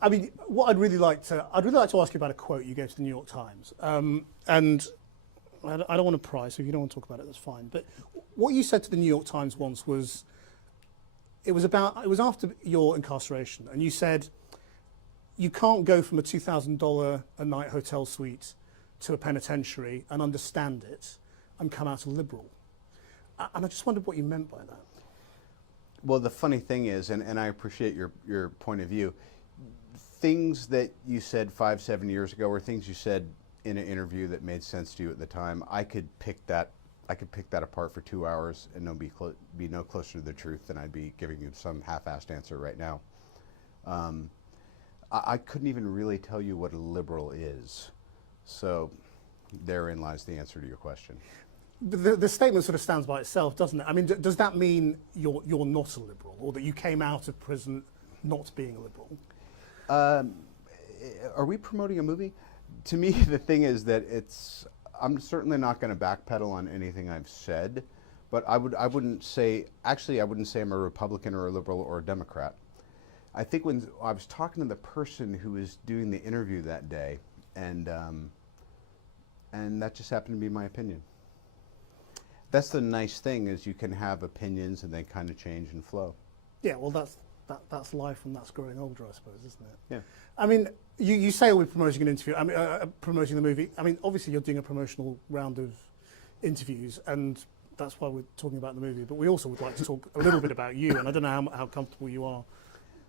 I mean, what I'd really like to ask you about a quote you gave to the New York Times, and I don't want to pry, so if you don't want to talk about it, that's fine. But what you said to the New York Times once was, it was after your incarceration, and you said, you can't go from a $2,000 a night hotel suite to a penitentiary and understand it and come out a liberal. And I just wondered what you meant by that. Well, the funny thing is, and I appreciate your point of view, things that you said 5-7 years ago, or things you said in an interview that made sense to you at the time, I could pick that apart for 2 hours and be no closer to the truth than I'd be giving you some half-assed answer right now. I couldn't even really tell you what a liberal is. So therein lies the answer to your question. But the statement sort of stands by itself, doesn't it? I mean, does that mean you're not a liberal, or that you came out of prison not being a liberal? Are we promoting a movie? To me, the thing is that I'm certainly not going to backpedal on anything I've said, but I wouldn't say I'm a Republican or a liberal or a Democrat. I think when I was talking to the person who was doing the interview that day, and that just happened to be my opinion. That's the nice thing, is you can have opinions and they kind of change and flow. Yeah, well, that's life and that's growing older, I suppose, isn't it? Yeah. I mean, you say we're promoting an interview. I mean, promoting the movie. I mean, obviously you're doing a promotional round of interviews, and that's why we're talking about the movie. But we also would like to talk a little bit about you, and I don't know how comfortable you are,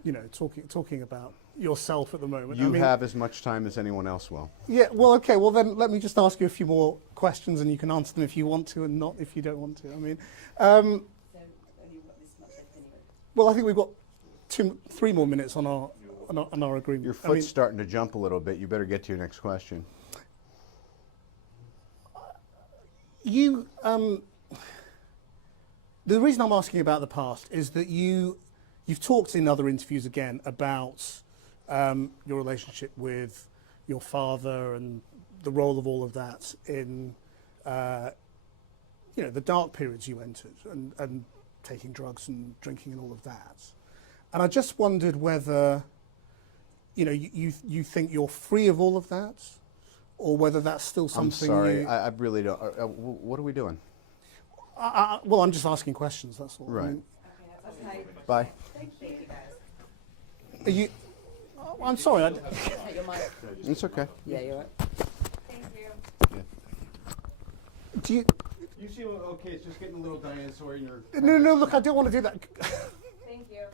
you know, talking about yourself at the moment. You have as much time as anyone else will. Yeah, well, okay, well then let me just ask you a few more questions, and you can answer them if you want to and not if you don't want to. I mean, well, I think we've got 3 more minutes on our agreement. Your foot's starting to jump a little bit. You better get to your next question. The reason I'm asking about the past is that you've talked in other interviews again about your relationship with your father and the role of all of that in you know, the dark periods you entered, and taking drugs and drinking and all of that. And I just wondered whether, you know, you think you're free of all of that, or whether that's still something. I'm sorry, I really don't. What are we doing? Well, I'm just asking questions, that's all. Right. I mean, Okay. Bye. Thank you, guys. are you, I'm sorry. Take your mic. It's okay. Yeah, you're right. Thank you. Do you? You seem okay. It's just getting a little dinosaur in your. No, look, I don't want to do that. Thank you.